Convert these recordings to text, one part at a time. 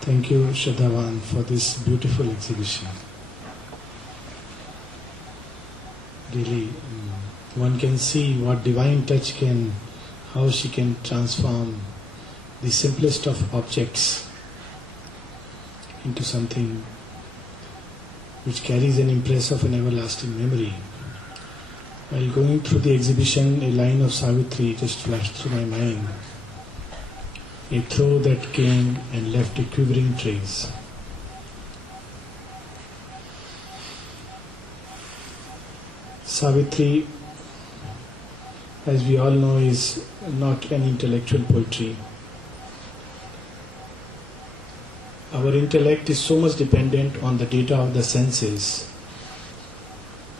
Thank you, Shraddhavan, for this beautiful exhibition. Really, one can see what divine touch can, how she can transform the simplest of objects into something which carries an impress of an everlasting memory. While going through the exhibition, a line of Savitri just flashed through my mind. A throw that came and left a quivering trace. Savitri, as we all know, is not an intellectual poetry. Our intellect is so much dependent on the data of the senses.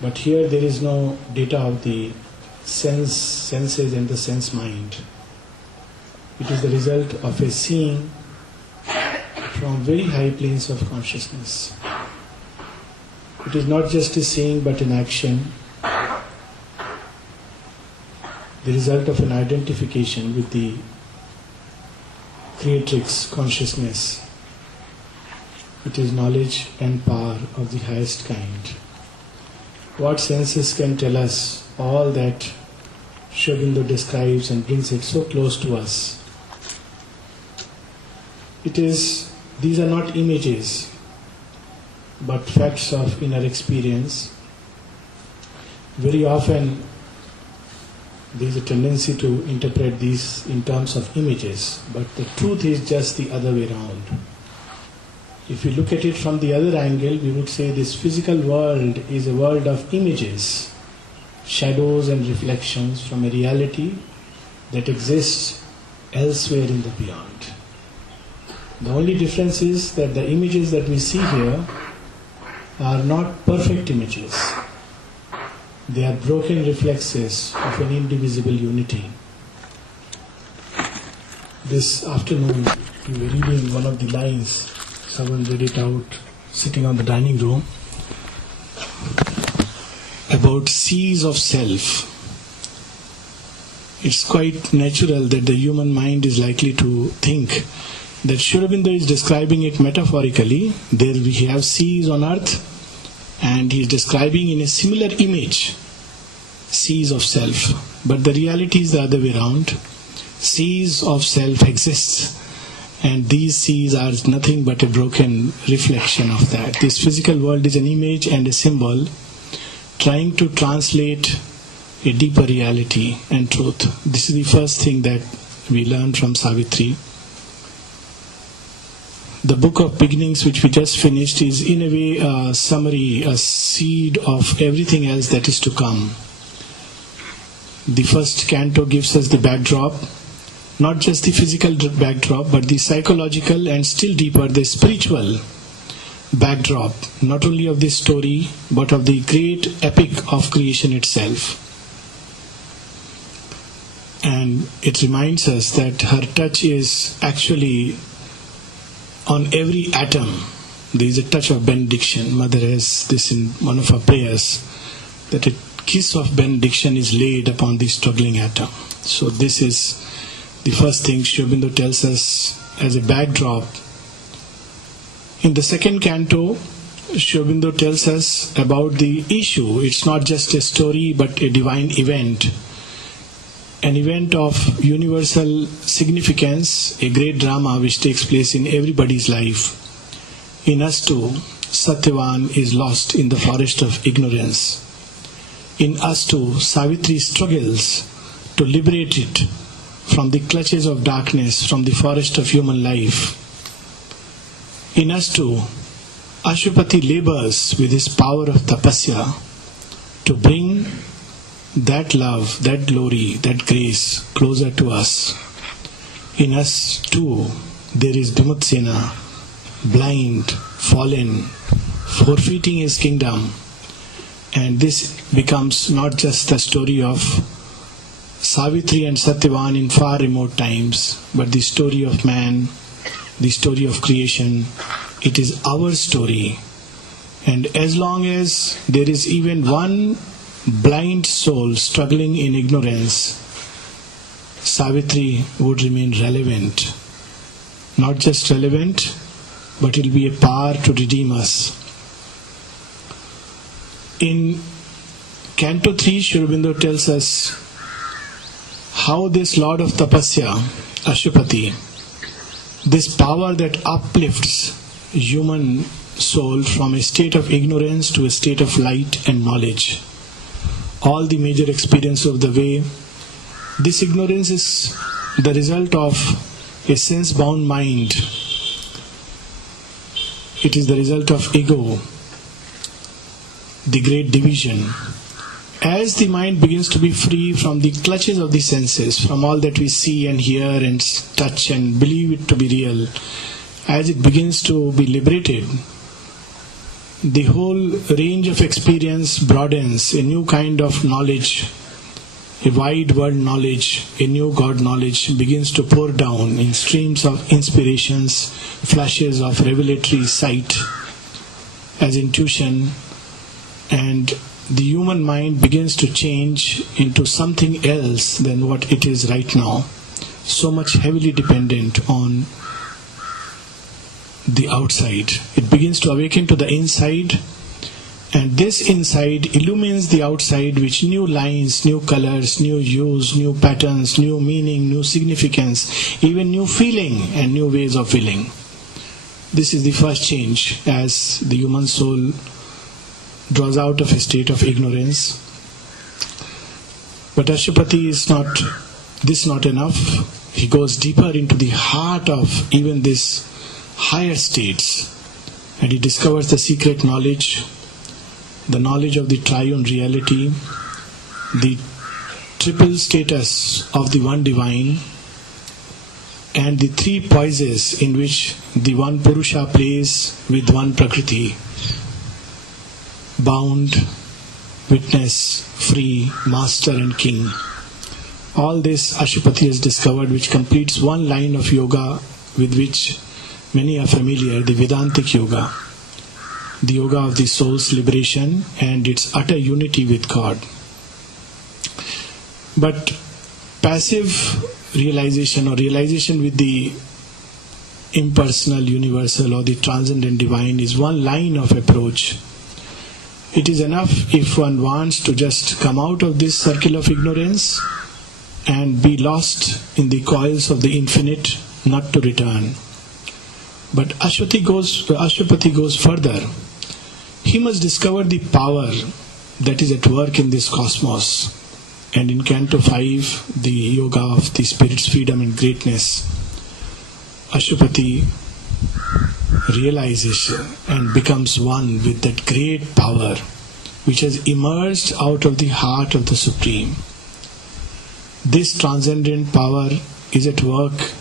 But here there is no data of the senses and the sense mind. It is the result of a seeing from very high planes of consciousness. It is not just a seeing but an action, the result of an identification with the creatrix consciousness. It is knowledge and power of the highest kind. What senses can tell us all that Aurobindo describes and brings it so close to us? These are not images, but facts of inner experience. Very often, there is a tendency to interpret these in terms of images, but the truth is just the other way around. If we look at it from the other angle, we would say this physical world is a world of images, shadows and reflections from a reality that exists elsewhere in the beyond. The only difference is that the images that we see here are not perfect images. They are broken reflexes of an indivisible unity. This afternoon, we were reading one of the lines, someone read it out sitting on the dining room, about seas of self. It's quite natural that the human mind is likely to think that Aurobindo is describing it metaphorically. There we have seas on earth, and he is describing in a similar image seas of self. But the reality is the other way around. Seas of self exists, and these seas are nothing but a broken reflection of that. This physical world is an image and a symbol trying to translate a deeper reality and truth. This is the first thing that we learn from Savitri. The book of beginnings, which we just finished, is in a way a summary, a seed of everything else that is to come. The first canto gives us the backdrop, not just the physical backdrop, but the psychological and still deeper, the spiritual backdrop, not only of this story, but of the great epic of creation itself. And it reminds us that her touch is actually on every atom. There is a touch of benediction. Mother has this in one of her prayers, that a kiss of benediction is laid upon the struggling atom. So this is the first thing Aurobindo tells us as a backdrop. In the second canto, Aurobindo tells us about the issue. It's not just a story, but a divine event. An event of universal significance, a great drama which takes place in everybody's life. In us too, Satyavan is lost in the forest of ignorance. In us too, Savitri struggles to liberate it from the clutches of darkness, from the forest of human life. In us too, Ashupati labors with his power of tapasya to bring that love, that glory, that grace closer to us. In us too, there is Vimutsena, blind, fallen, forfeiting his kingdom. And this becomes not just the story of Savitri and Satyavan in far remote times, but the story of man, the story of creation. It is our story. And as long as there is even one blind soul struggling in ignorance, Savitri would remain relevant. Not just relevant, but it will be a power to redeem us. In Canto 3, Aurobindo tells us how this Lord of Tapasya, Ashupati, this power that uplifts human soul from a state of ignorance to a state of light and knowledge. All the major experience of the way, this ignorance is the result of a sense-bound mind. It is the result of ego, the great division. As the mind begins to be free from the clutches of the senses, from all that we see and hear and touch and believe it to be real, as it begins to be liberated, the whole range of experience broadens. A new kind of knowledge, a wide world knowledge, a new God knowledge begins to pour down in streams of inspirations, flashes of revelatory sight as intuition, and the human mind begins to change into something else than what it is right now, so much heavily dependent on the outside. It begins to awaken to the inside, and this inside illumines the outside with new lines, new colors, new hues, new patterns, new meaning, new significance, even new feeling and new ways of feeling. This is the first change as the human soul draws out of a state of ignorance. But Ashupati is not enough. He goes deeper into the heart of even these higher states, and he discovers the secret knowledge, the knowledge of the triune reality, the triple status of the one divine, and the three poises in which the one Purusha plays with one Prakriti: bound, witness, free, master and king. All this Ashupati has discovered, which completes one line of yoga with which many are familiar, the Vedantic yoga, the yoga of the soul's liberation and its utter unity with God. But passive realization or realization with the impersonal, universal or the transcendent divine is one line of approach. It is enough if one wants to just come out of this circle of ignorance and be lost in the coils of the infinite, not to return. But Ashupati goes further. He must discover the power that is at work in this cosmos. And in Canto 5, the yoga of the spirit's freedom and greatness, Ashupati realizes and becomes one with that great power which has emerged out of the heart of the Supreme. This transcendent power is at work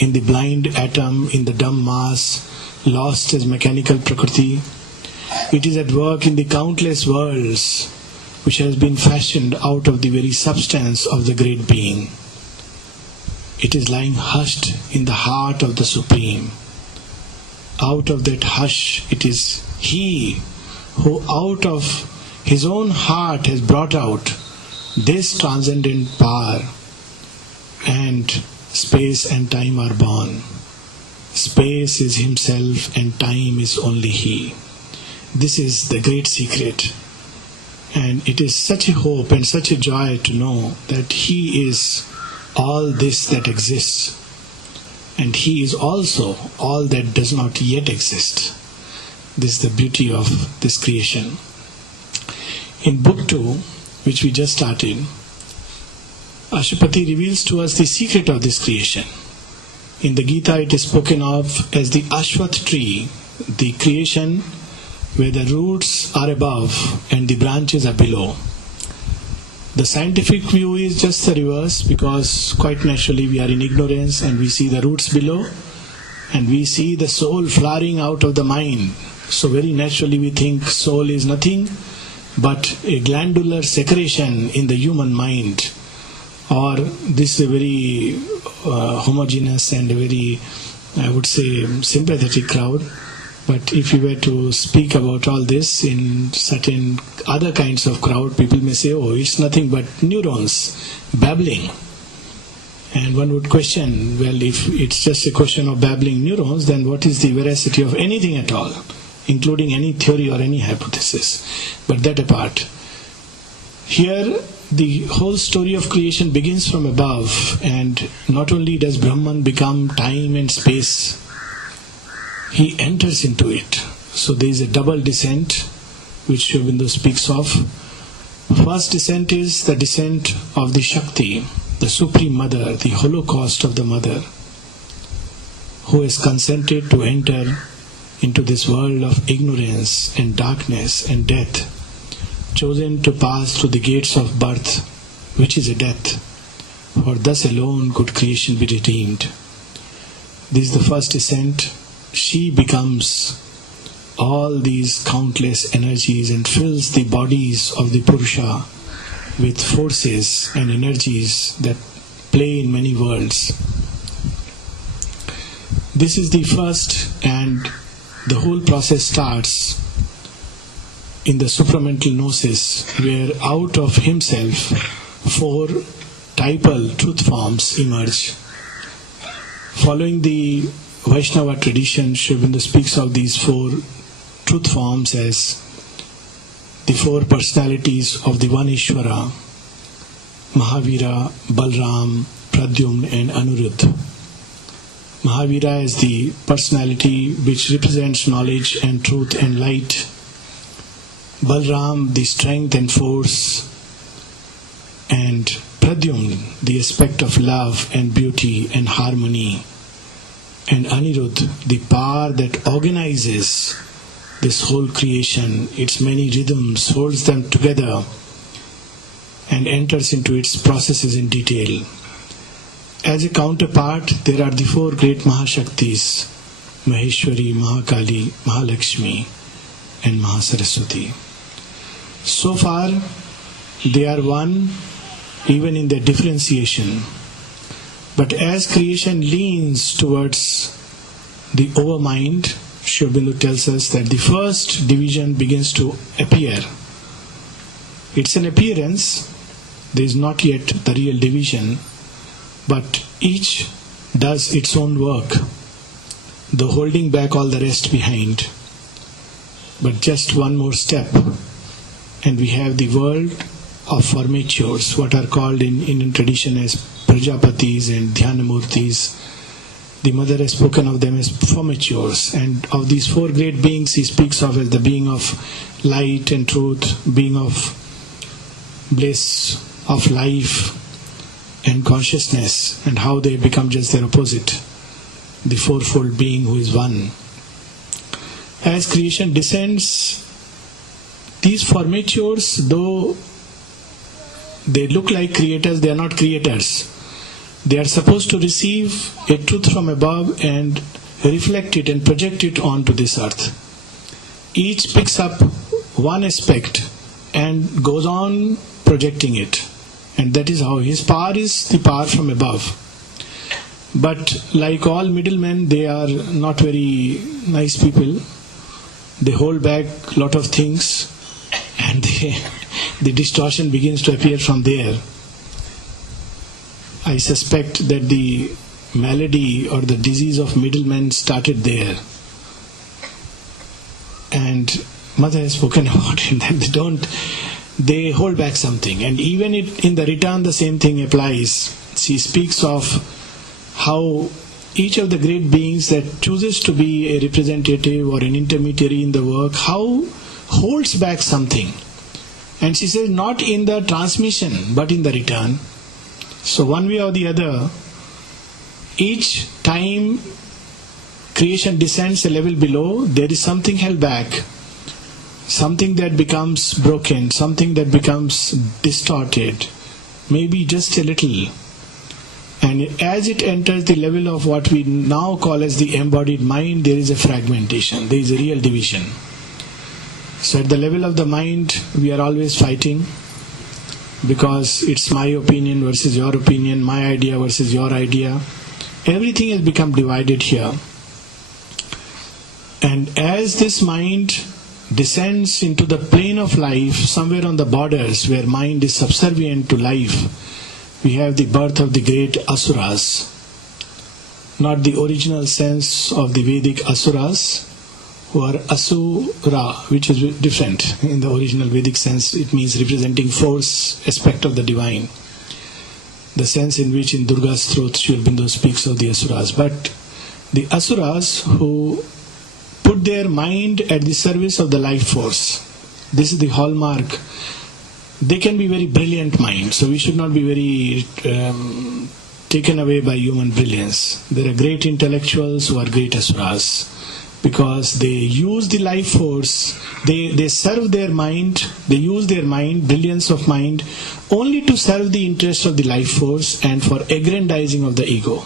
in the blind atom, in the dumb mass, lost as mechanical Prakriti. It is at work in the countless worlds which has been fashioned out of the very substance of the great being. It is lying hushed in the heart of the Supreme. Out of that hush, it is He who out of His own heart has brought out this transcendent power, and space and time are born. Space is Himself and time is only He. This is the great secret. And it is such a hope and such a joy to know that He is all this that exists. And He is also all that does not yet exist. This is the beauty of this creation. In Book 2, which we just started, Ashupati reveals to us the secret of this creation. In the Gita it is spoken of as the Ashwath tree, the creation where the roots are above and the branches are below. The scientific view is just the reverse, because quite naturally we are in ignorance and we see the roots below and we see the soul flowering out of the mind. So very naturally we think soul is nothing but a glandular secretion in the human mind, or this is a very homogeneous and a very, I would say, sympathetic crowd. But if you were to speak about all this in certain other kinds of crowd, people may say, oh, it's nothing but neurons babbling. And one would question, well, if it's just a question of babbling neurons, then what is the veracity of anything at all, including any theory or any hypothesis? But that apart, here the whole story of creation begins from above, and not only does Brahman become time and space, he enters into it. So there is a double descent which Aurobindo speaks of. First descent is the descent of the Shakti, the Supreme Mother, the holocaust of the Mother, who has consented to enter into this world of ignorance and darkness and death, chosen to pass through the gates of birth, which is a death, for thus alone could creation be redeemed. This is the first descent. She becomes all these countless energies and fills the bodies of the Purusha with forces and energies that play in many worlds. This is the first, and the whole process starts in the supramental gnosis, where out of himself 4 typal truth forms emerge. Following the Vaishnava tradition, Aurobindo speaks of these 4 truth forms as the 4 personalities of the one Ishvara: Mahavira, Balram, Pradyumna and Anuruddha. Mahavira is the personality which represents knowledge and truth and light. Balram, the strength and force, and Pradyumna, the aspect of love and beauty and harmony, and Aniruddha, the power that organizes this whole creation, its many rhythms, holds them together and enters into its processes in detail. As a counterpart, there are the 4 great Mahashaktis: Maheshwari, Mahakali, Mahalakshmi and Mahasaraswati. So far, they are one even in their differentiation. But as creation leans towards the overmind, Aurobindo tells us that the first division begins to appear. It's an appearance, there is not yet the real division, but each does its own work, though holding back all the rest behind. But just one more step, and we have the world of formatures, what are called in Indian tradition as Prajapatis and Dhyanamurtis. The Mother has spoken of them as formatures, and of these 4 great beings he speaks of as the being of light and truth, being of bliss, of life and consciousness, and how they become just their opposite, the fourfold being who is one. As creation descends, these formatures, though they look like creators, they are not creators. They are supposed to receive a truth from above and reflect it and project it onto this earth. Each picks up one aspect and goes on projecting it. And that is how his power is the power from above. But like all middlemen, they are not very nice people. They hold back a lot of things, and the distortion begins to appear from there. I suspect that the malady or the disease of middlemen started there. And Mother has spoken about it, that they hold back something. And even in the return, the same thing applies. She speaks of how each of the great beings that chooses to be a representative or an intermediary in the work, how holds back something. And she says, not in the transmission, but in the return. So one way or the other, each time creation descends a level below, there is something held back, something that becomes broken, something that becomes distorted, maybe just a little. And as it enters the level of what we now call as the embodied mind, there is a fragmentation, there is a real division. So at the level of the mind, we are always fighting, because it's my opinion versus your opinion, my idea versus your idea. Everything has become divided here. And as this mind descends into the plane of life, somewhere on the borders where mind is subservient to life, we have the birth of the great Asuras. Not the original sense of the Vedic Asuras, who are Asura, which is different. In the original Vedic sense, it means representing force, aspect of the divine. The sense in which in Durga's throat, Sri Aurobindo speaks of the Asuras. But the Asuras who put their mind at the service of the life force. This is the hallmark. They can be very brilliant minds, so we should not be very taken away by human brilliance. There are great intellectuals who are great Asuras because they use the life force, they serve their mind, they use their mind, brilliance of mind, only to serve the interest of the life force and for aggrandizing of the ego.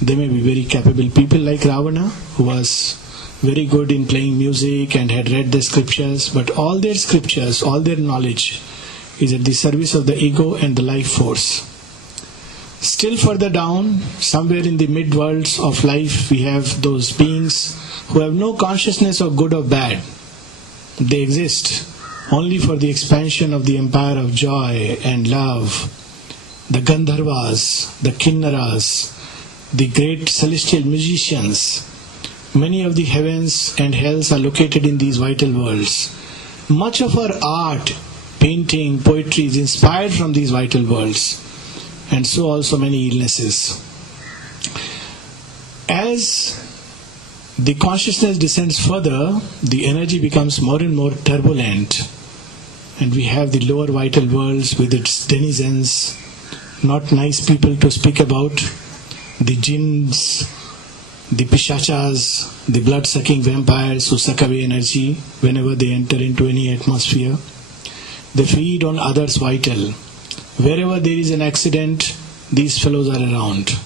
They may be very capable people like Ravana, who was very good in playing music and had read the scriptures, but all their scriptures, all their knowledge is at the service of the ego and the life force. Still further down, somewhere in the mid-worlds of life, we have those beings who have no consciousness of good or bad. They exist only for the expansion of the empire of joy and love. The Gandharvas, the Kinnaras, the great celestial musicians. Many of the heavens and hells are located in these vital worlds. Much of our art, painting, poetry is inspired from these vital worlds. And so also many illnesses. As the consciousness descends further, the energy becomes more and more turbulent. And we have the lower vital worlds with its denizens, not nice people to speak about, the jinns, the pishachas, the blood-sucking vampires who suck away energy whenever they enter into any atmosphere. They feed on others' vital. Wherever there is an accident, these fellows are around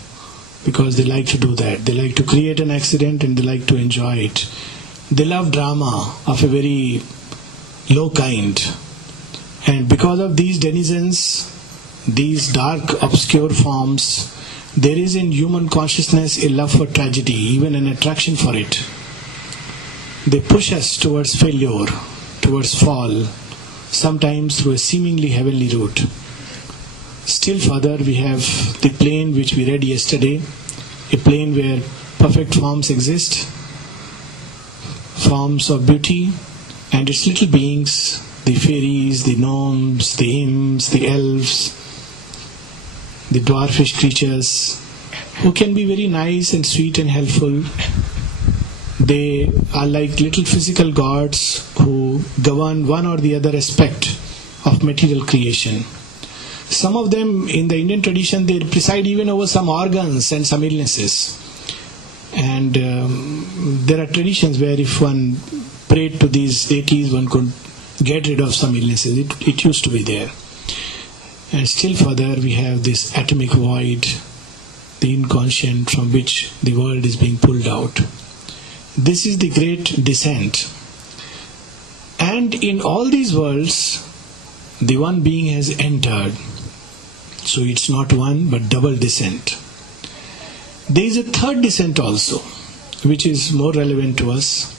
because they like to do that. They like to create an accident and they like to enjoy it. They love drama of a very low kind. And because of these denizens, these dark, obscure forms, there is in human consciousness a love for tragedy, even an attraction for it. They push us towards failure, towards fall, sometimes through a seemingly heavenly route. Still further, we have the plane which we read yesterday, a plane where perfect forms exist, forms of beauty, and its little beings, the fairies, the gnomes, the imps, the elves, the dwarfish creatures, who can be very nice and sweet and helpful. They are like little physical gods who govern one or the other aspect of material creation. Some of them in the Indian tradition, they preside even over some organs and some illnesses. And there are traditions where if one prayed to these deities, one could get rid of some illnesses. It used to be there. And still further, we have this atomic void, the inconscient from which the world is being pulled out. This is the great descent. And in all these worlds, the one being has entered. So it's not one but double descent. There is a third descent also, which is more relevant to us.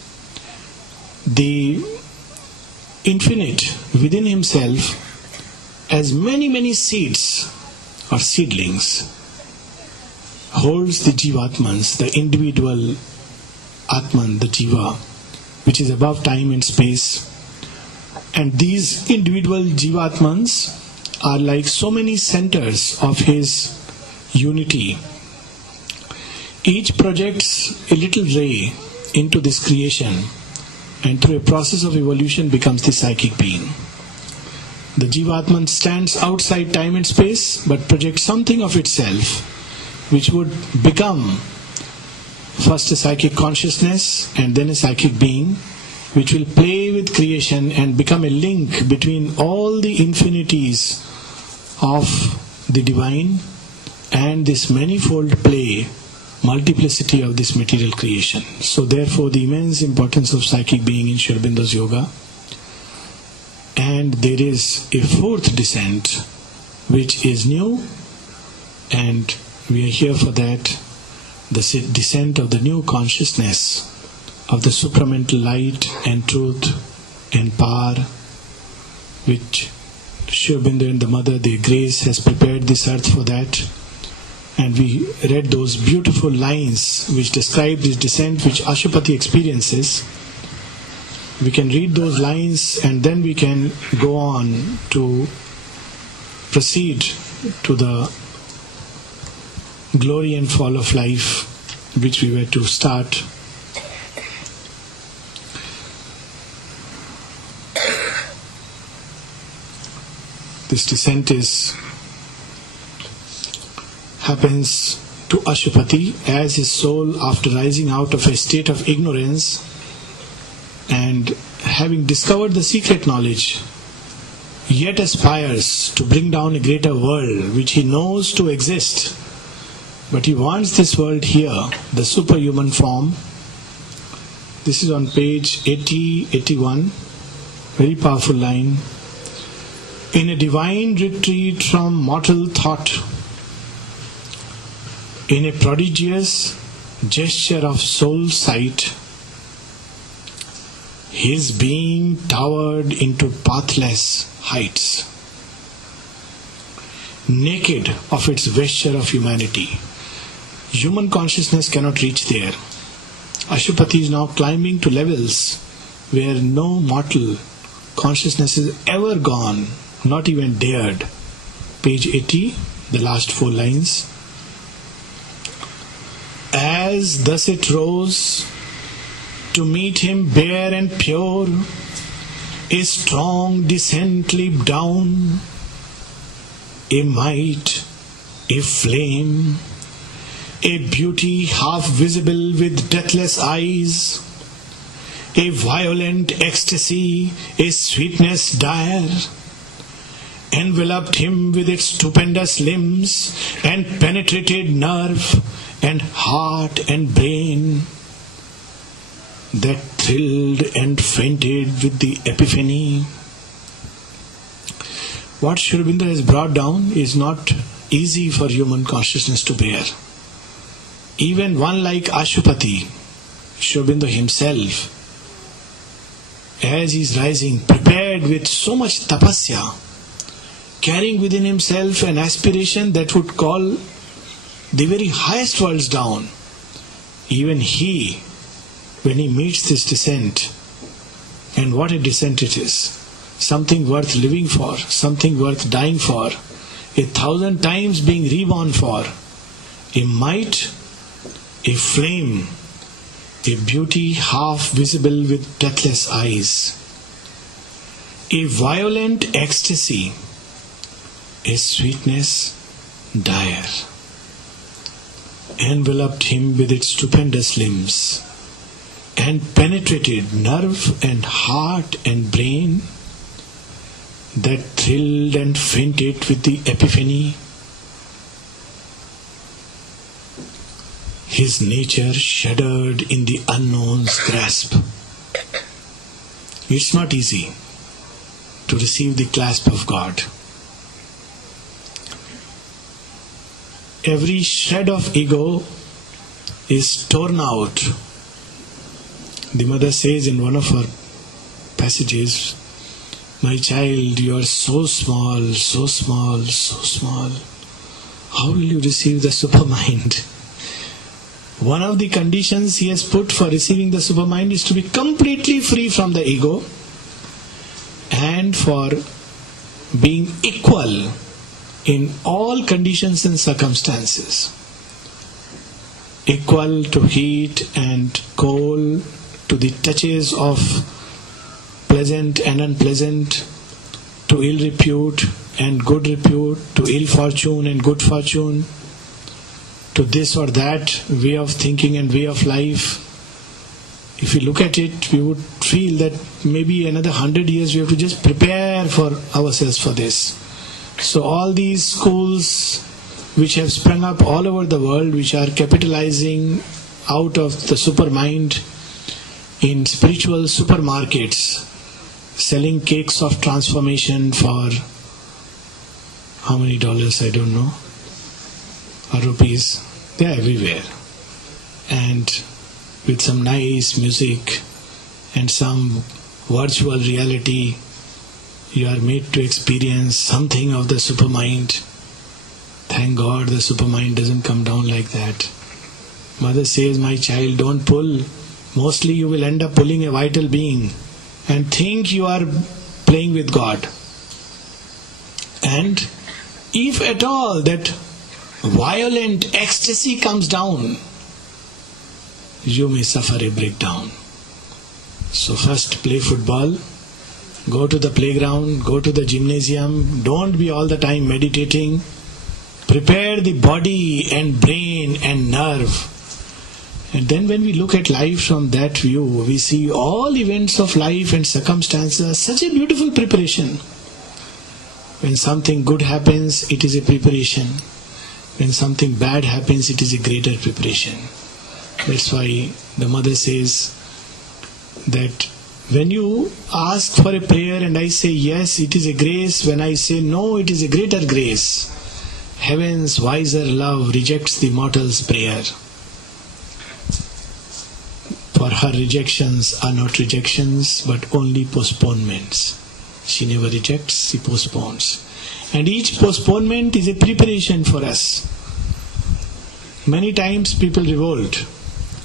The infinite within himself has many seeds or seedlings, holds the Jivatmans, the individual Atman, the Jiva, which is above time and space. And these individual Jivatmans are like so many centers of his unity. Each projects a little ray into this creation, and through a process of evolution becomes the psychic being. The Jivatman stands outside time and space but projects something of itself which would become first a psychic consciousness and then a psychic being, which will play with creation and become a link between all the infinities of the divine and this manifold play, multiplicity of this material creation. So therefore the immense importance of psychic being in Sri Aurobindo's yoga. And there is a fourth descent which is new, and we are here for that, the descent of the new consciousness of the supramental light and truth and power which Sri Aurobindo and the Mother, their grace has prepared this earth for that. And we read those beautiful lines which describe this descent which Ashupati experiences. We can read those lines and then we can go on to proceed to the glory and fall of life which we were to start. This descent happens to Ashupati as his soul, after rising out of a state of ignorance and having discovered the secret knowledge, yet aspires to bring down a greater world which he knows to exist. But he wants this world here, the superhuman form. This is on page 80-81, very powerful line. In a divine retreat from mortal thought, in a prodigious gesture of soul sight, his being towered into pathless heights, naked of its vesture of humanity. Human consciousness cannot reach there. Ashupati is now climbing to levels where no mortal consciousness is ever gone, not even dared. Page 80, the last 4 lines. As thus it rose to meet him bare and pure, a strong descent leaped down, a might, a flame, a beauty half visible with deathless eyes, a violent ecstasy, a sweetness dire, enveloped him with its stupendous limbs and penetrated nerve and heart and brain, that thrilled and fainted with the epiphany. What Sri Aurobindo has brought down is not easy for human consciousness to bear. Even one like Ashupati, Sri Aurobindo himself, as he is rising, prepared with so much tapasya, carrying within himself an aspiration that would call the very highest worlds down, even he, when he meets this descent, and what a descent it is, something worth living for, something worth dying for, 1,000 times being reborn for, a might, a flame, a beauty half visible with deathless eyes, a violent ecstasy, a sweetness dire, enveloped him with its stupendous limbs, and penetrated nerve and heart and brain, that thrilled and fainted with the epiphany. His nature shuddered in the unknown's grasp. It's not easy to receive the clasp of God. Every shred of ego is torn out. The mother says in one of her passages, "My child, you are so small, so small, so small. How will you receive the supermind?" One of the conditions he has put for receiving the supermind is to be completely free from the ego and for being equal in all conditions and circumstances. Equal to heat and cold, to the touches of pleasant and unpleasant, to ill repute and good repute, to ill fortune and good fortune, to this or that way of thinking and way of life. If we look at it, we would feel that maybe another 100 years we have to just prepare for ourselves for this. So all these schools which have sprung up all over the world, which are capitalizing out of the supermind in spiritual supermarkets, selling cakes of transformation for how many dollars, I don't know, or rupees, they are everywhere. And with some nice music and some virtual reality You are made to experience something of the supermind. Thank God the supermind doesn't come down like that. Mother says, my child, don't pull. Mostly you will end up pulling a vital being and think you are playing with God. And if at all that violent ecstasy comes down, you may suffer a breakdown. So first play football, go to the playground, go to the gymnasium, don't be all the time meditating. Prepare the body and brain and nerve. And then when we look at life from that view, we see all events of life and circumstances as such a beautiful preparation. When something good happens, it is a preparation. When something bad happens, it is a greater preparation. That's why the mother says that when you ask for a prayer and I say yes, it is a grace. When I say no, it is a greater grace. Heaven's wiser love rejects the mortal's prayer. For her rejections are not rejections, but only postponements. She never rejects, she postpones. And each postponement is a preparation for us. Many times people revolt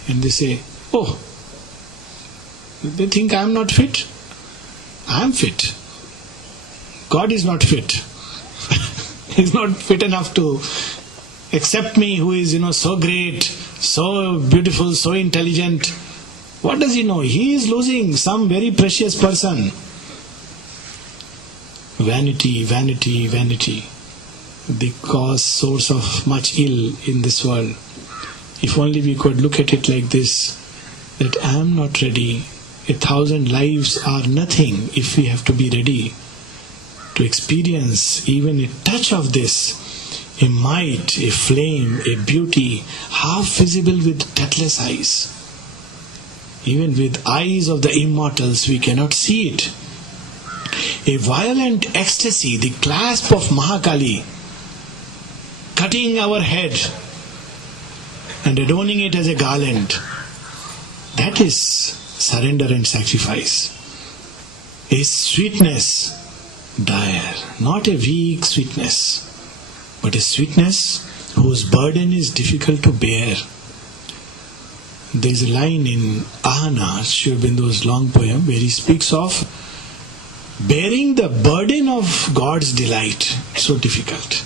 and they say, oh, they think I am not fit. I am fit. God is not fit. He is not fit enough to accept me, who is, so great, so beautiful, so intelligent. What does he know? He is losing some very precious person. Vanity, vanity, vanity. The cause, source of much ill in this world. If only we could look at it like this, that I am not ready. 1,000 lives are nothing if we have to be ready to experience even a touch of this, a might, a flame, a beauty, half visible with deathless eyes. Even with eyes of the immortals, we cannot see it. A violent ecstasy, the clasp of Mahakali, cutting our head and adorning it as a garland. That is surrender and sacrifice. A sweetness dire, not a weak sweetness, but a sweetness whose burden is difficult to bear. There is a line in Ahana, Aurobindo long poem, where he speaks of bearing the burden of God's delight. So difficult.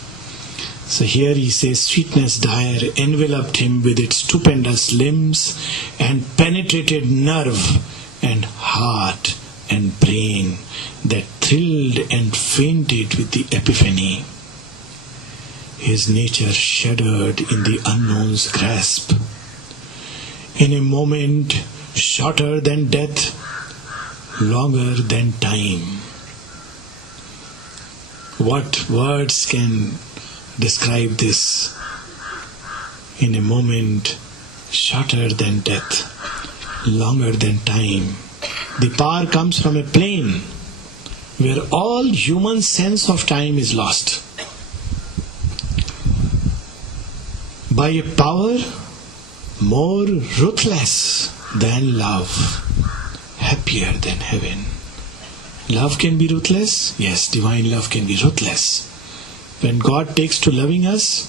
So here he says, sweetness dire enveloped him with its stupendous limbs and penetrated nerve and heart and brain that thrilled and fainted with the epiphany. His nature shuddered in the unknown's grasp. In a moment shorter than death, longer than time. What words can describe this? In a moment shorter than death, longer than time. The power comes from a plane where all human sense of time is lost. By a power more ruthless than love, happier than heaven. Love can be ruthless? Yes, divine love can be ruthless. When God takes to loving us,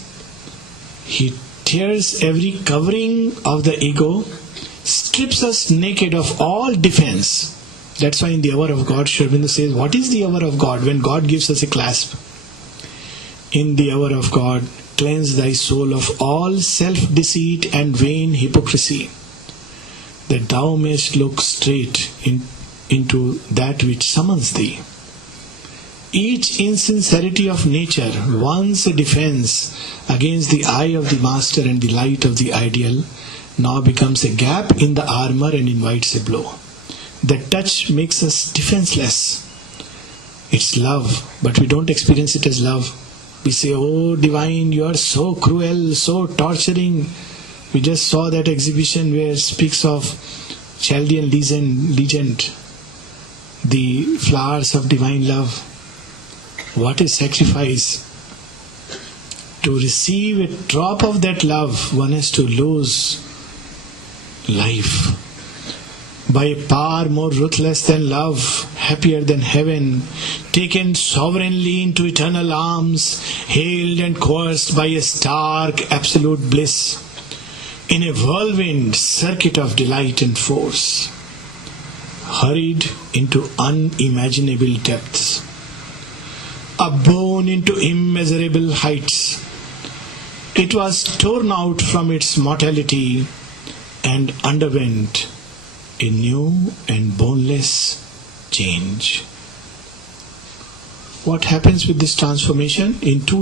He tears every covering of the ego, strips us naked of all defense. That's why in the hour of God, Aurobindo says, what is the hour of God? When God gives us a clasp. In the hour of God, cleanse thy soul of all self-deceit and vain hypocrisy, that thou mayst look straight into that which summons thee. Each insincerity of nature, once a defense against the eye of the master and the light of the ideal, now becomes a gap in the armor and invites a blow. That touch makes us defenseless. It's love, but we don't experience it as love. We say, oh divine, you are so cruel, so torturing. We just saw that exhibition where it speaks of Chaldean legend, the flowers of divine love. What a sacrifice. To receive a drop of that love, one has to lose life. By a power more ruthless than love, happier than heaven, taken sovereignly into eternal arms, hailed and coerced by a stark absolute bliss, in a whirlwind circuit of delight and force, hurried into unimaginable depths, upborne into immeasurable heights. It was torn out from its mortality and underwent a new and boneless change. What happens with this transformation? In 2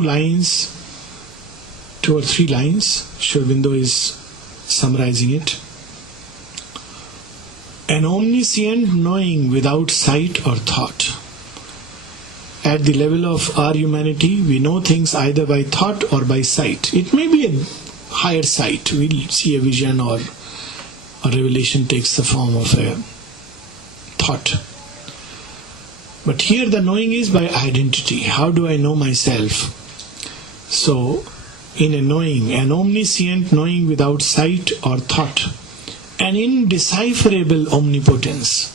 or 3 lines, Aurobindo is summarizing it. An omniscient knowing without sight or thought. At the level of our humanity, we know things either by thought or by sight. It may be a higher sight. We'll see a vision or a revelation takes the form of a thought. But here the knowing is by identity. How do I know myself? So, in a knowing, an omniscient knowing without sight or thought, an indecipherable omnipotence.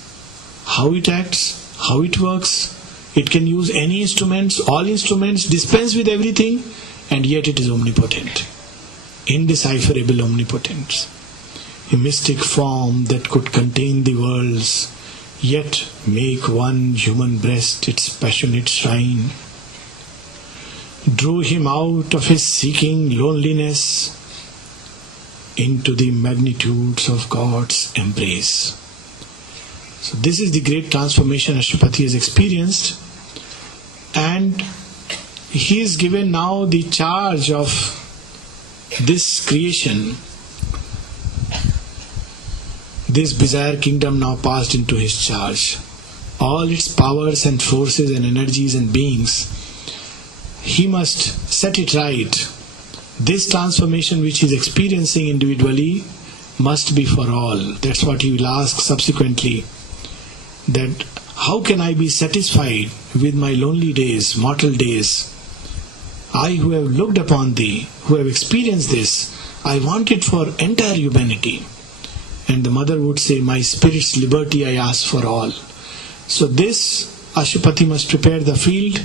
How it acts, how it works. It can use any instruments, all instruments, dispense with everything, and yet it is omnipotent. Indecipherable omnipotence. A mystic form that could contain the worlds, yet make one human breast its passionate shrine, drew him out of his seeking loneliness into the magnitudes of God's embrace. So this is the great transformation Ashwapati has experienced, and he is given now the charge of this creation. This bizarre kingdom now passed into his charge. All its powers and forces and energies and beings, he must set it right. This transformation which he is experiencing individually must be for all. That's what he will ask subsequently. That how can I be satisfied with my lonely days, mortal days? I who have looked upon thee, who have experienced this, I want it for entire humanity. And the mother would say, my spirit's liberty I ask for all. So this, Ashwapati must prepare the field,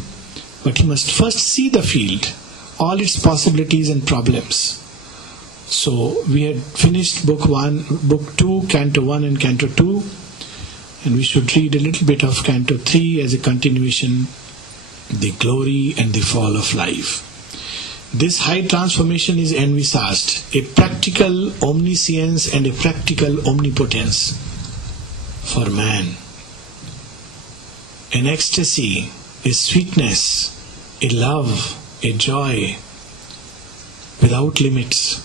but he must first see the field, all its possibilities and problems. So we had finished book 2, Canto 1 and Canto 2, and we should read a little bit of Canto 3 as a continuation, the glory and the fall of life. This high transformation is envisaged, a practical omniscience and a practical omnipotence for man. An ecstasy, a sweetness, a love, a joy without limits.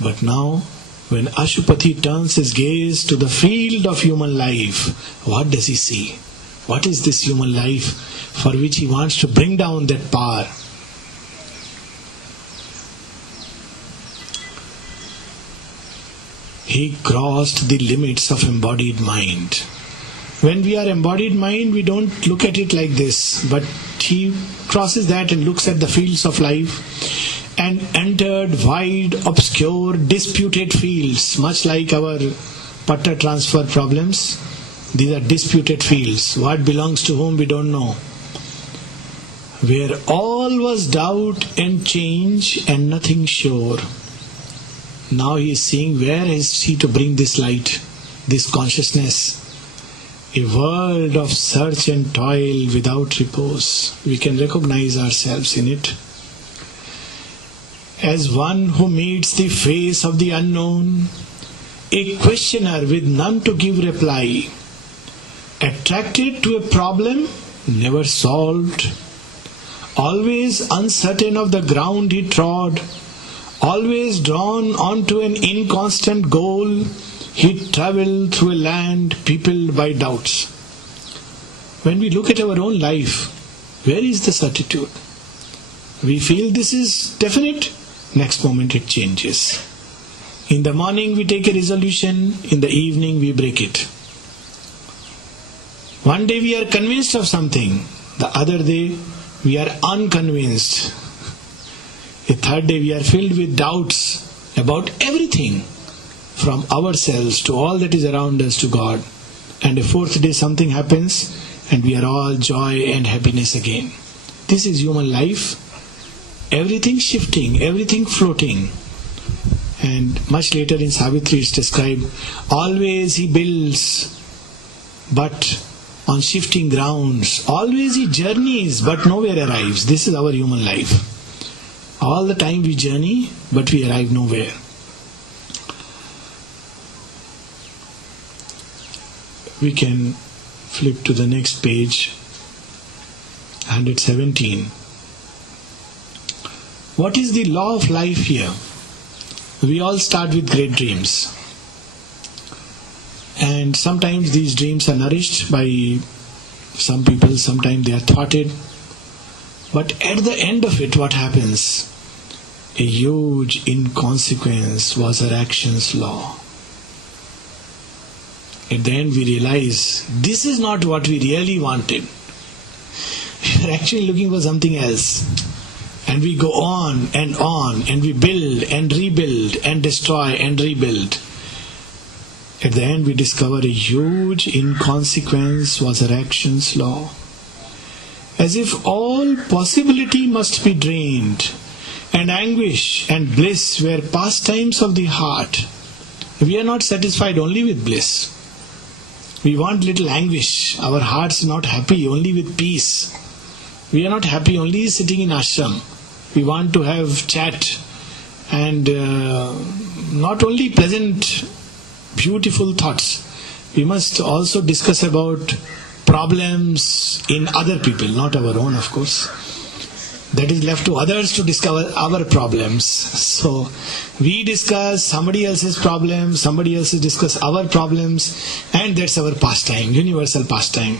But now, when Ashwapati turns his gaze to the field of human life, what does he see? What is this human life for which he wants to bring down that power? He crossed the limits of embodied mind. When we are embodied mind, we don't look at it like this, but he crosses that and looks at the fields of life and entered wide, obscure, disputed fields, much like our patta transfer problems. These are disputed fields. What belongs to whom we don't know. Where all was doubt and change and nothing sure. Now he is seeing where is he to bring this light, this consciousness. A world of search and toil without repose. We can recognize ourselves in it. As one who meets the face of the unknown, a questioner with none to give reply, attracted to a problem never solved, always uncertain of the ground he trod, always drawn onto an inconstant goal, he travelled through a land peopled by doubts. When we look at our own life, where is the certitude? We feel this is definite, next moment it changes. In the morning we take a resolution, in the evening we break it. One day we are convinced of something, the other day we are unconvinced. A third day we are filled with doubts about everything, from ourselves to all that is around us to God. and a fourth day something happens, and we are all joy and happiness again. This is human life. Everything shifting, everything floating. And much later in Savitri it's described, always he builds, but on shifting grounds. Always he journeys, but nowhere arrives. This is our human life. All the time we journey, but we arrive nowhere. We can flip to the next page, 117. What is the law of life here? We all start with great dreams. And sometimes these dreams are nourished by some people, sometimes they are thwarted. But at the end of it, what happens? A huge inconsequence was our action's law. At the end we realize this is not what we really wanted. We are actually looking for something else. And we go on, and we build and rebuild and destroy and rebuild. At the end we discover a huge inconsequence was our action's law. As if all possibility must be drained, and anguish and bliss were pastimes of the heart. We are not satisfied only with bliss. We want little anguish. Our hearts are not happy only with peace. We are not happy only sitting in ashram. We want to have chat and not only pleasant, beautiful thoughts. We must also discuss about problems in other people, not our own, of course. That is left to others to discover our problems. So we discuss somebody else's problems, somebody else discuss our problems, and that's our pastime, universal pastime.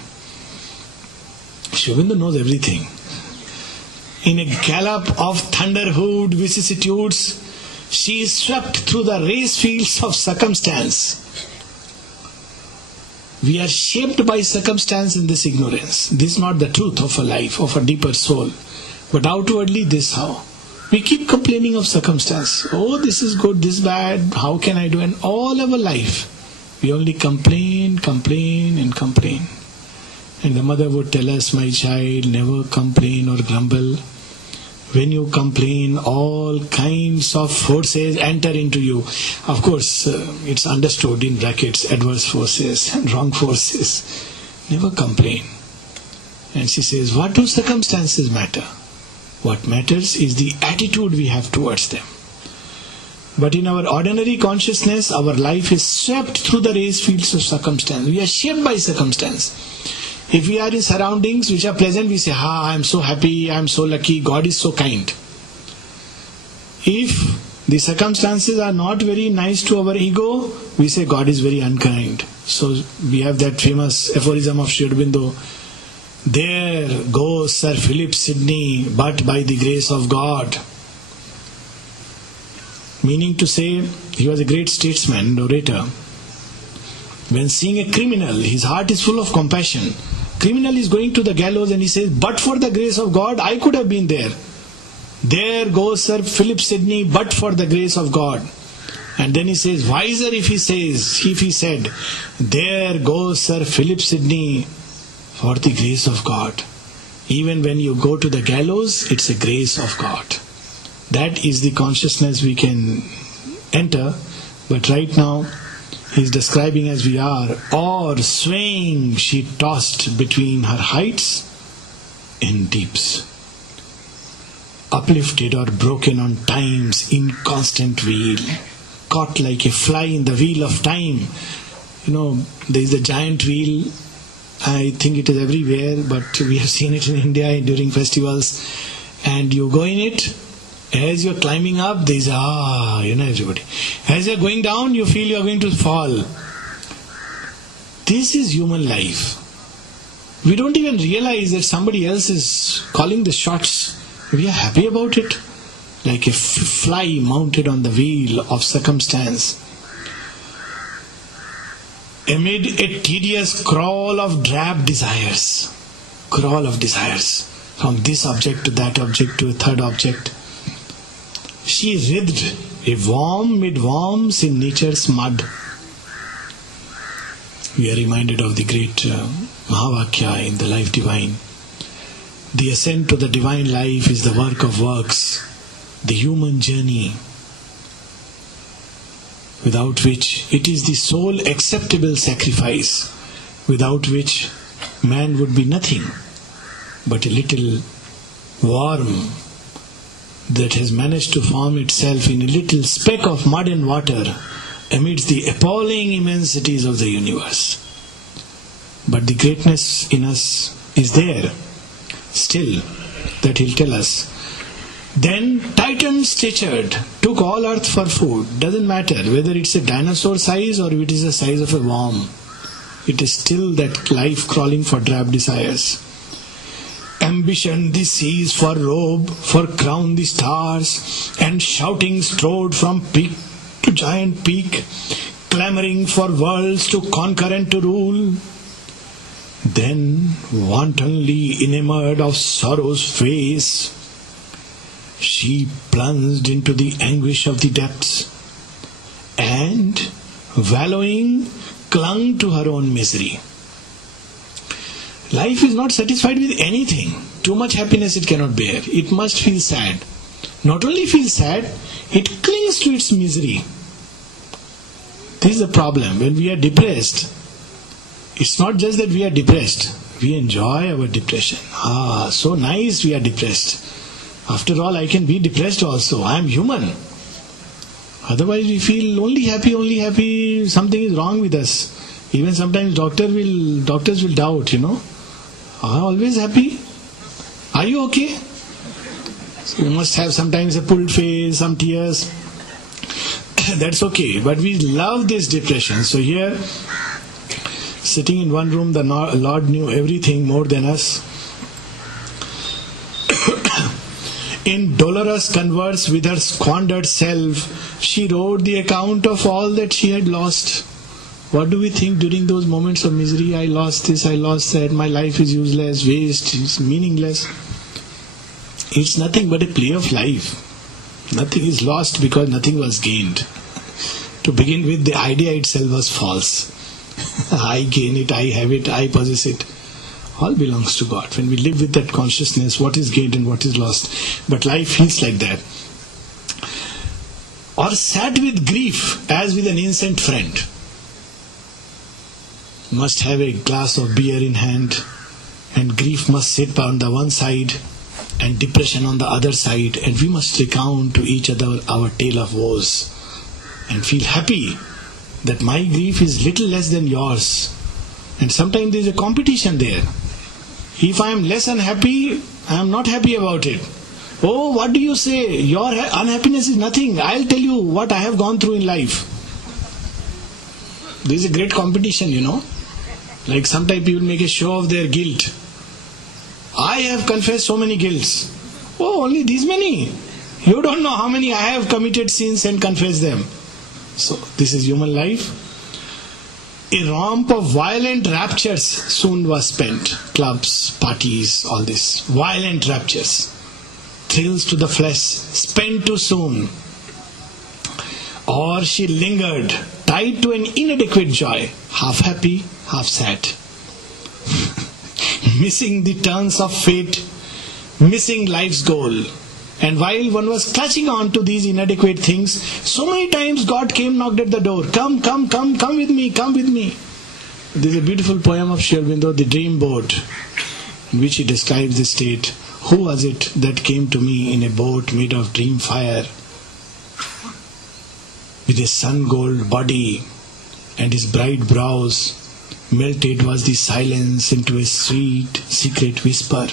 Aurobindo knows everything. In a gallop of thunderhood vicissitudes, she is swept through the race fields of circumstance. We are shaped by circumstance in this ignorance. This is not the truth of a life, of a deeper soul. But outwardly this how? We keep complaining of circumstance. Oh, this is good, this is bad, how can I do? And all our life, we only complain. And the mother would tell us, my child, never complain or grumble. When you complain, all kinds of forces enter into you. Of course, it's understood in brackets, adverse forces and wrong forces. Never complain. And she says, what do circumstances matter? What matters is the attitude we have towards them. But in our ordinary consciousness, our life is swept through the race fields of circumstance. We are shaped by circumstance. If we are in surroundings which are pleasant, we say, I am so happy, I am so lucky, God is so kind. If the circumstances are not very nice to our ego, we say God is very unkind. So we have that famous aphorism of Aurobindo, there goes Sir Philip Sidney, but by the grace of God. Meaning to say, he was a great statesman and orator. When seeing a criminal, his heart is full of compassion. Criminal is going to the gallows and he says, but for the grace of God, I could have been there. There goes Sir Philip Sidney, but for the grace of God. And then he says, wiser if he said, there goes Sir Philip Sidney, for the grace of God. Even when you go to the gallows, it's a grace of God. That is the consciousness we can enter. But right now, he's describing as we are, or swaying, she tossed between her heights and deeps. Uplifted or broken on time's inconstant wheel, caught like a fly in the wheel of time. There is a giant wheel. I think it is everywhere, but we have seen it in India during festivals. And you go in it, as you're climbing up, there is everybody. As you're going down, you feel you're going to fall. This is human life. We don't even realize that somebody else is calling the shots. We are happy about it. Like a fly mounted on the wheel of circumstance. Amid a tedious crawl of drab desires. From this object to that object to a third object. She writhed a worm mid worms in nature's mud. we are reminded of the great Mahavakya in the Life Divine. The ascent to the divine life is the work of works, the human journey, without which it is the sole acceptable sacrifice, without which man would be nothing but a little worm that has managed to form itself in a little speck of mud and water amidst the appalling immensities of the universe. But the greatness in us is there still, that he'll tell us. Then Titan statured, took all earth for food. Doesn't matter whether it's a dinosaur size or it is the size of a worm. It is still that life crawling for drab desires. Ambition the seas for robe, for crown the stars, and shouting strode from peak to giant peak, clamoring for worlds to conquer and to rule. Then, wantonly enamored of sorrow's face, she plunged into the anguish of the depths, and, wallowing, clung to her own misery. Life is not satisfied with anything. Too much happiness it cannot bear. It must feel sad. Not only feel sad, it clings to its misery. This is the problem. When we are depressed, it's not just that we are depressed. We enjoy our depression. So nice we are depressed. After all, I can be depressed also. I am human. Otherwise we feel only happy, something is wrong with us. Even sometimes doctors will doubt, Are you always happy? Are you okay? So you must have sometimes a pulled face, some tears. That's okay. But we love this depression. So here, sitting in one room, the Lord knew everything more than us. In dolorous converse with her squandered self, she wrote the account of all that she had lost. What do we think during those moments of misery? I lost this, I lost that, my life is useless, waste, it's meaningless. It's nothing but a play of life. Nothing is lost because nothing was gained. To begin with, the idea itself was false. I gain it, I have it, I possess it. All belongs to God. When we live with that consciousness, what is gained and what is lost. But life feels like that. Or sat with grief as with an innocent friend. Must have a glass of beer in hand, and grief must sit on the one side and depression on the other side, and we must recount to each other our tale of woes and feel happy that my grief is little less than yours. And sometimes there is a competition there. If I am less unhappy, I am not happy about it. Oh, what do you say? Your unhappiness is nothing. I'll tell you what I have gone through in life. There is a great competition, Like sometimes people make a show of their guilt. I have confessed so many guilts. Oh, only these many? You don't know how many I have committed sins and confessed them. So, this is human life. A romp of violent raptures soon was spent. Clubs, parties, all this. Violent raptures. Thrills to the flesh, spent too soon. Or she lingered, tied to an inadequate joy, half happy, half sad. Missing the turns of fate, missing life's goal. And while one was clutching on to these inadequate things, so many times God came, knocked at the door. Come with me, come with me. There is a beautiful poem of Aurobindo, The Dream Boat, in which he describes the state. Who was it that came to me in a boat made of dream fire, with a sun-gold body and his bright brows? Melted was the silence into a sweet, secret whisper.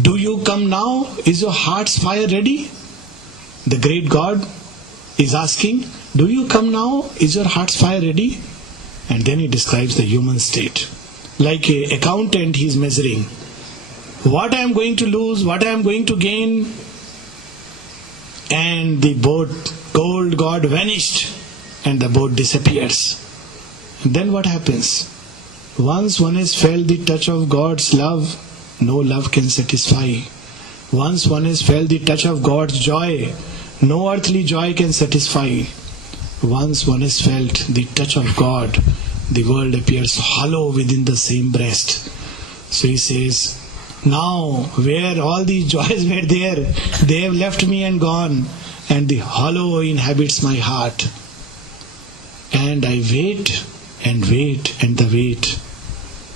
Do you come now? Is your heart's fire ready? The great God is asking, do you come now? Is your heart's fire ready? And then he describes the human state. Like an accountant, he is measuring what I am going to lose, what I am going to gain. And the boat, gold God vanished, and the boat disappears. And then what happens? Once one has felt the touch of God's love, no love can satisfy. Once one has felt the touch of God's joy, no earthly joy can satisfy. Once one has felt the touch of God, the world appears hollow within the same breast. So he says, now where all these joys were there, they have left me and gone, and the hollow inhabits my heart. And I wait and wait and the wait,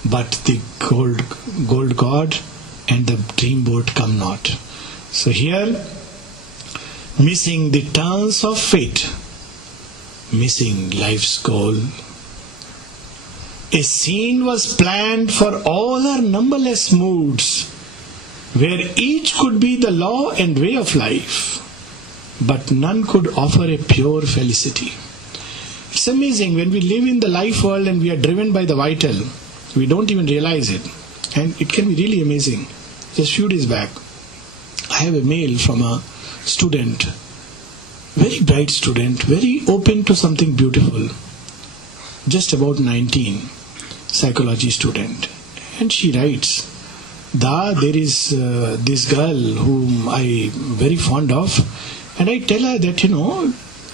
but the gold god and the dream boat come not. So here, missing the turns of fate, missing life's goal. A scene was planned for all our numberless moods, where each could be the law and way of life, but none could offer a pure felicity. It's amazing, when we live in the life world and we are driven by the vital, we don't even realize it. And it can be really amazing. Just a few days back, I have a mail from a student, very bright student, very open to something beautiful, just about 19, psychology student. And she writes, there is this girl whom I very fond of, and I tell her that,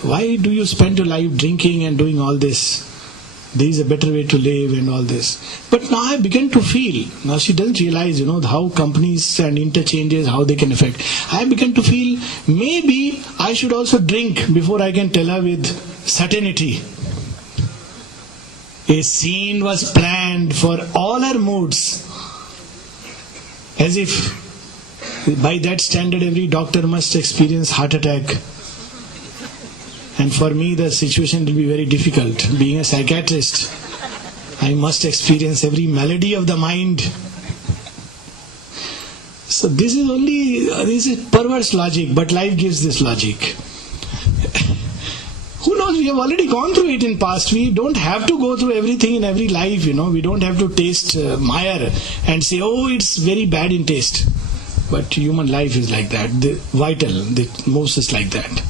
why do you spend your life drinking and doing all this? There is a better way to live and all this. But now I begin to feel, now she doesn't realize, how companies and interchanges, how they can affect. I begin to feel, maybe I should also drink before I can tell her with certainty. A scene was planned for all our moods, as if by that standard every doctor must experience heart attack. And for me the situation will be very difficult. Being a psychiatrist, I must experience every malady of the mind. So this is a perverse logic, but life gives this logic. Who knows, we have already gone through it in past. We don't have to go through everything in every life, We don't have to taste mire and say, oh, it's very bad in taste. But human life is like that. The vital, the most is like that.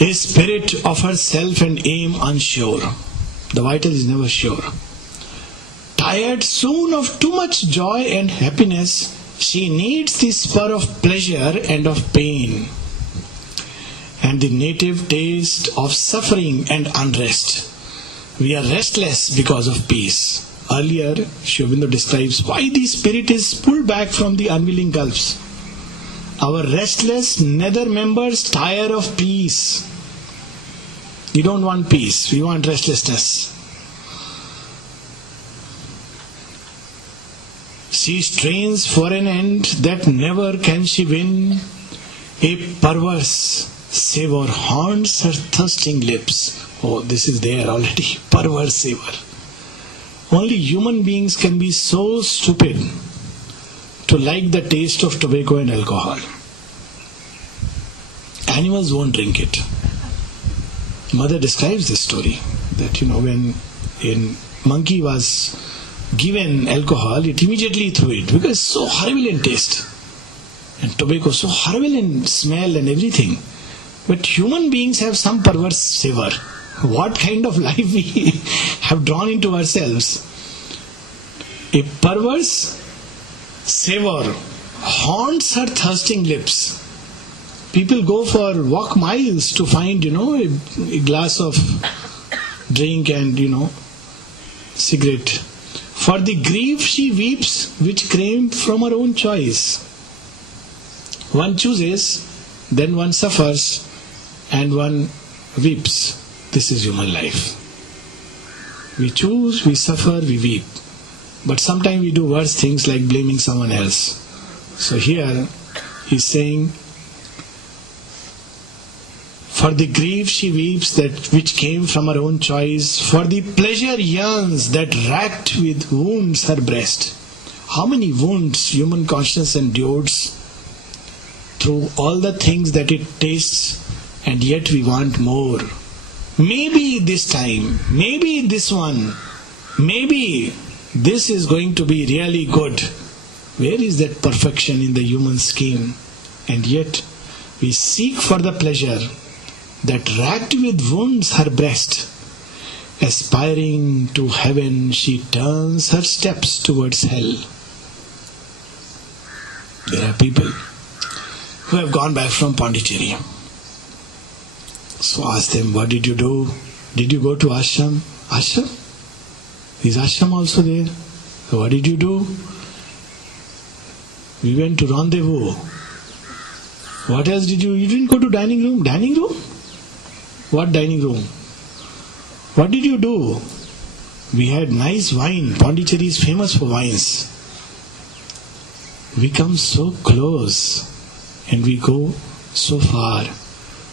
A spirit of herself and aim unsure. The vital is never sure. Tired soon of too much joy and happiness, she needs the spur of pleasure and of pain, and the native taste of suffering and unrest. We are restless because of peace. Earlier, Aurobindo describes why the spirit is pulled back from the unwilling gulfs. Our restless nether members tire of peace. We don't want peace, we want restlessness. She strains for an end that never can she win. A perverse savor haunts her thirsting lips. Oh, this is there already. Perverse savor. Only human beings can be so stupid to like the taste of tobacco and alcohol. Animals won't drink it. Mother describes this story that when a monkey was given alcohol, it immediately threw it because it's so horrible in taste, and tobacco so horrible in smell and everything. But human beings have some perverse savor. What kind of life we have drawn into ourselves? A perverse savor haunts her thirsting lips. People go for walk miles to find, a glass of drink and, cigarette. For the grief she weeps, which came from her own choice. One chooses, then one suffers, and one weeps. This is human life. We choose, we suffer, we weep. But sometimes we do worse things like blaming someone else. So here he's saying, for the grief she weeps that which came from her own choice, for the pleasure yearns that racked with wounds her breast. How many wounds human conscience endures through all the things that it tastes, and yet we want more. Maybe this time, maybe this one, maybe this is going to be really good. Where is that perfection in the human scheme? And yet we seek for the pleasure that racked with wounds her breast. Aspiring to heaven, she turns her steps towards hell. There are people who have gone back from Pondicherry. So ask them, what did you do? Did you go to ashram? Ashram? Is ashram also there? So what did you do? We went to rendezvous. What else did you? You didn't go to dining room? Dining room? What dining room? What did you do? We had nice wine. Pondicherry is famous for wines. We come so close and we go so far.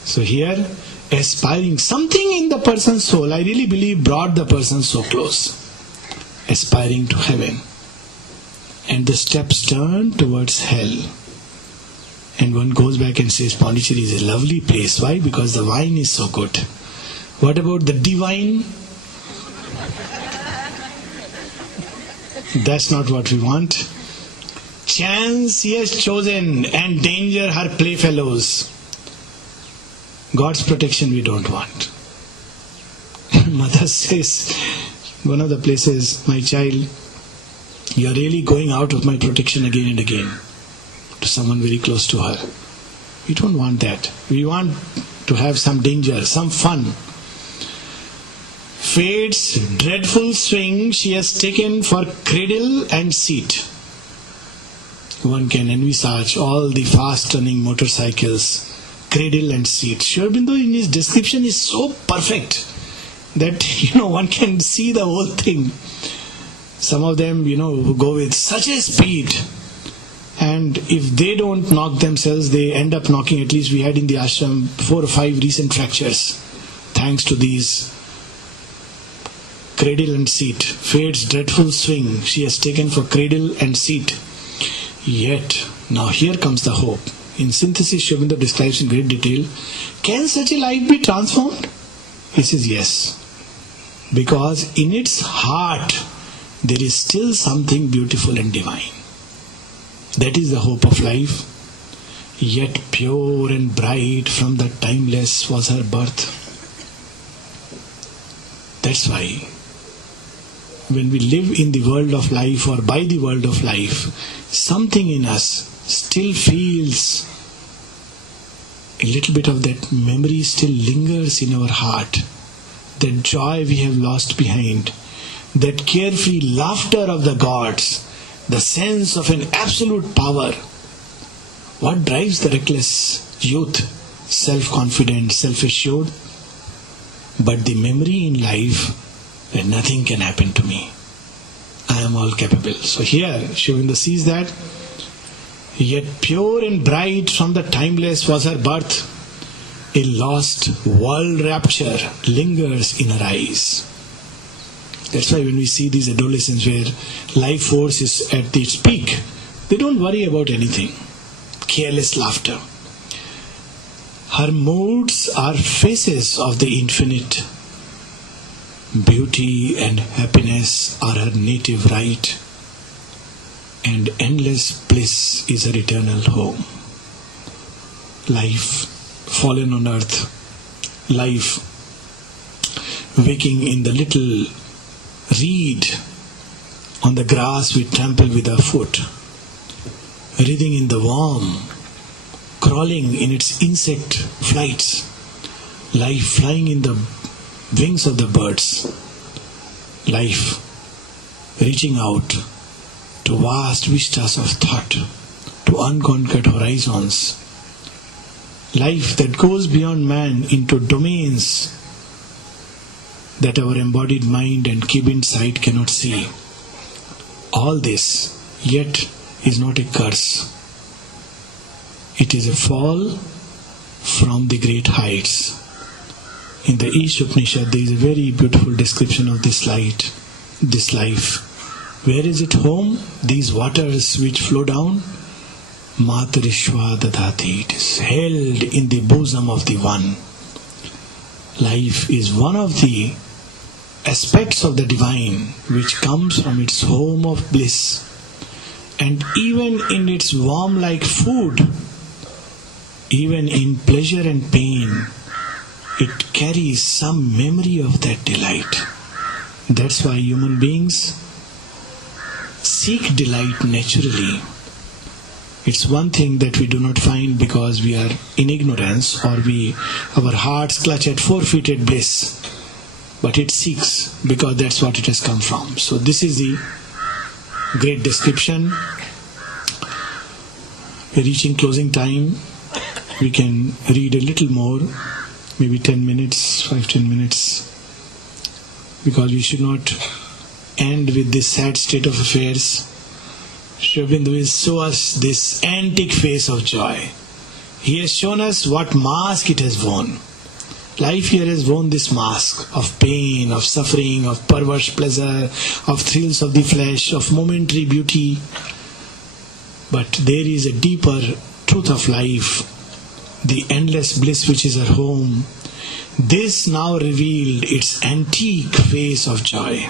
So here, aspiring, something in the person's soul, I really believe, brought the person so close. Aspiring to heaven. And the steps turn towards hell. And one goes back and says, Pondicherry is a lovely place. Why? Because the wine is so good. What about the divine? That's not what we want. Chance he has chosen and danger her playfellows. God's protection we don't want. Mother says, one of the places, my child, you are really going out of my protection again and again. To someone very close to her. We don't want that. We want to have some danger, some fun. Fate's dreadful swing she has taken for cradle and seat. One can envisage all the fast turning motorcycles, cradle and seat. Aurobindo in his description is so perfect that one can see the whole thing. Some of them go with such a speed, and if they don't knock themselves, they end up knocking. At least we had in the ashram 4 or 5 recent fractures thanks to these cradle and seat. Fate's dreadful swing she has taken for cradle and seat. Yet, now here comes the hope. In synthesis, Aurobindo describes in great detail, can such a life be transformed? He says yes. Because in its heart, there is still something beautiful and divine. That is the hope of life. Yet pure and bright from the timeless was her birth. That's why when we live in the world of life or by the world of life, something in us still feels a little bit of that memory still lingers in our heart. That joy we have lost behind. That carefree laughter of the gods. The sense of an absolute power. What drives the reckless youth? Self-confident, self-assured. But the memory in life that nothing can happen to me. I am all capable. So here, Aurobindo sees that. Yet pure and bright from the timeless was her birth. A lost world rapture lingers in her eyes. That's why when we see these adolescents where life force is at its peak, they don't worry about anything. Careless laughter. Her moods are faces of the infinite. Beauty and happiness are her native right, and endless bliss is her eternal home. Life fallen on earth, life waking in the little reed on the grass we trample with our foot, writhing in the worm, crawling in its insect flights, life flying in the wings of the birds, life reaching out to vast vistas of thought, to unconquered horizons, life that goes beyond man into domains that our embodied mind and cabin sight cannot see. All this yet is not a curse. It is a fall from the great heights. In the East Upanishad, there is a very beautiful description of this light, this life. Where is it home? These waters which flow down? Matarishva dadati. It is held in the bosom of the One. Life is one of the aspects of the divine which comes from its home of bliss. And even in its warm like food, even in pleasure and pain, it carries some memory of that delight. That's why human beings seek delight naturally. It's one thing that we do not find because we are in ignorance or our hearts clutch at forfeited bliss. but it seeks because that's what it has come from. So this is the great description. We're reaching closing time. We can read a little more, maybe 10 minutes, 5-10 minutes, because we should not end with this sad state of affairs. Aurobindo will show us this antique face of joy. He has shown us what mask it has worn. Life here has worn this mask of pain, of suffering, of perverse pleasure, of thrills of the flesh, of momentary beauty. But there is a deeper truth of life, the endless bliss which is our home. This now revealed its antique face of joy.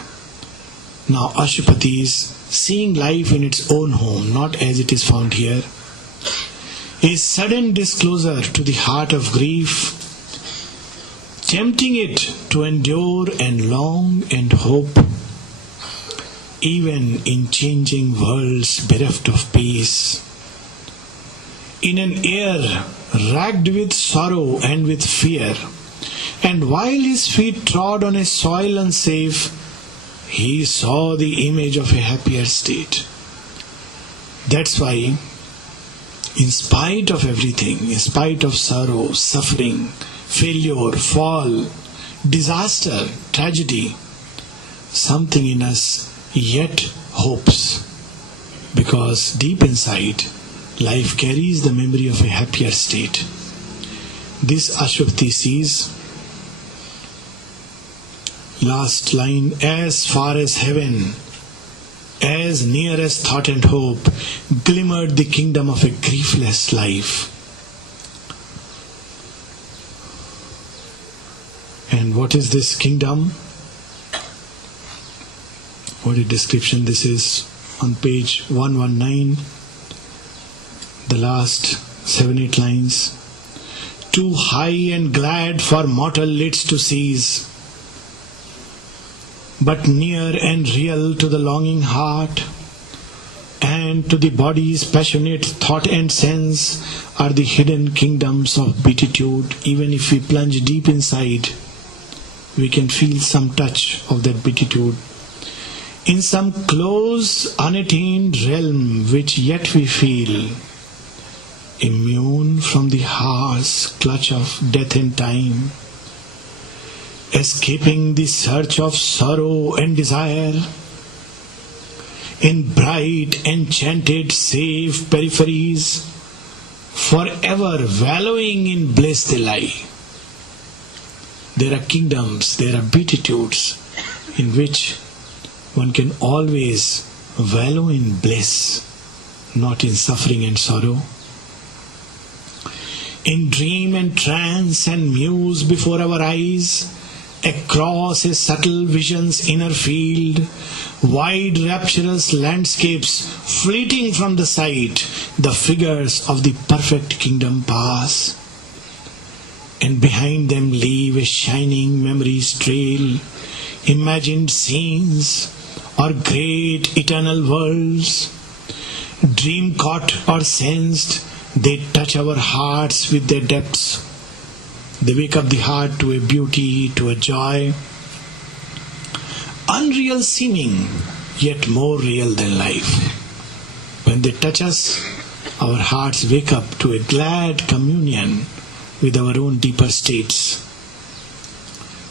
Now Ashupati is seeing life in its own home, not as it is found here. A sudden disclosure to the heart of grief, tempting it to endure and long and hope, even in changing worlds bereft of peace. In an air racked with sorrow and with fear, and while his feet trod on a soil unsafe, he saw the image of a happier state. That's why, in spite of everything, in spite of sorrow, suffering, failure, fall, disaster, tragedy, something in us yet hopes, because deep inside, life carries the memory of a happier state. This Ashupati sees, last line, as far as heaven, as near as thought and hope, glimmered the kingdom of a griefless life. And what is this kingdom? What a description this is on page 119, the last 7-8 lines. Too high and glad for mortal lids to seize, but near and real to the longing heart, and to the body's passionate thought and sense, are the hidden kingdoms of beatitude. Even if we plunge deep inside, we can feel some touch of that beatitude in some close, unattained realm which yet we feel, immune from the harsh clutch of death and time, escaping the search of sorrow and desire. In bright, enchanted, safe peripheries, forever wallowing in bliss they lie. There are kingdoms, there are beatitudes in which one can always wallow in bliss, not in suffering and sorrow. In dream and trance and muse before our eyes, across a subtle vision's inner field, wide rapturous landscapes fleeting from the sight, the figures of the perfect kingdom pass, and behind them leave a shining memory's trail, imagined scenes or great eternal worlds, dream caught or sensed, they touch our hearts with their depths. They wake up the heart to a beauty, to a joy, unreal seeming, yet more real than life. When they touch us, our hearts wake up to a glad communion with our own deeper states.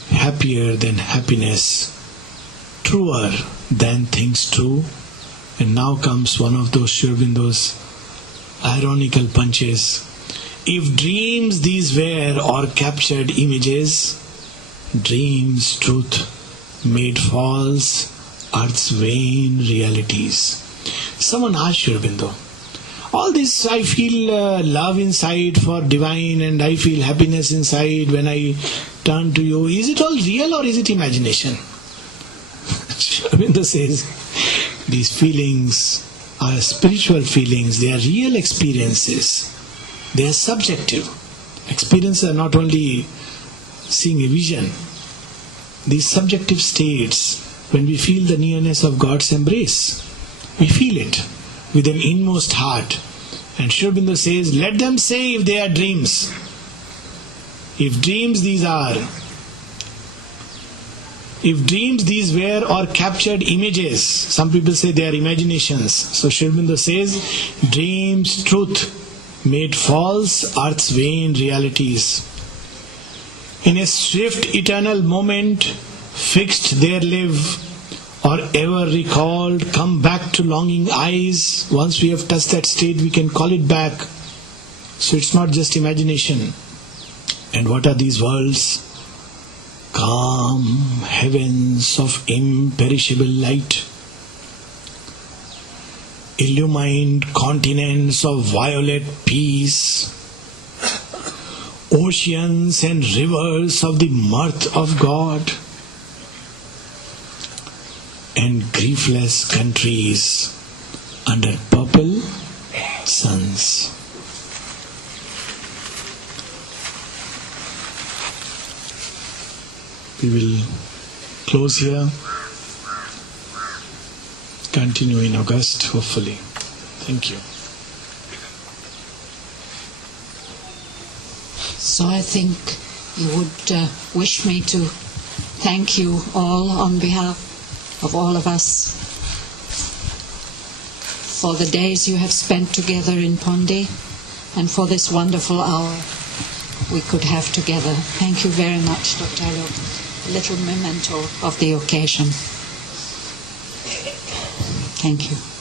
Happier than happiness, truer than things true. And now comes one of those Aurobindo's ironical punches. If dreams these were or captured images, dreams truth made false, earth's vain realities. Someone asked Aurobindo, all this I feel love inside for divine and I feel happiness inside when I turn to you. Is it all real or is it imagination? Aurobindo says, these feelings are spiritual feelings, they are real experiences. They are subjective. Experiences are not only seeing a vision. These subjective states, when we feel the nearness of God's embrace, we feel it with an inmost heart. And Aurobindo says, let them say if they are dreams. If dreams these are, If dreams these were or captured images, some people say they are imaginations. So Sri Aurobindo says, dreams, truth, made false earth's vain realities. In a swift eternal moment, fixed there live, or ever recalled, come back to longing eyes. Once we have touched that state, we can call it back. So it's not just imagination. And what are these worlds? Calm heavens of imperishable light, illumined continents of violet peace, oceans and rivers of the mirth of God, and griefless countries under purple suns. We will close here, continue in August, hopefully. Thank you. So I think you would wish me to thank you all on behalf of all of us for the days you have spent together in Pondi and for this wonderful hour we could have together. Thank you very much, Dr. Alok. A little memento of the occasion. Thank you.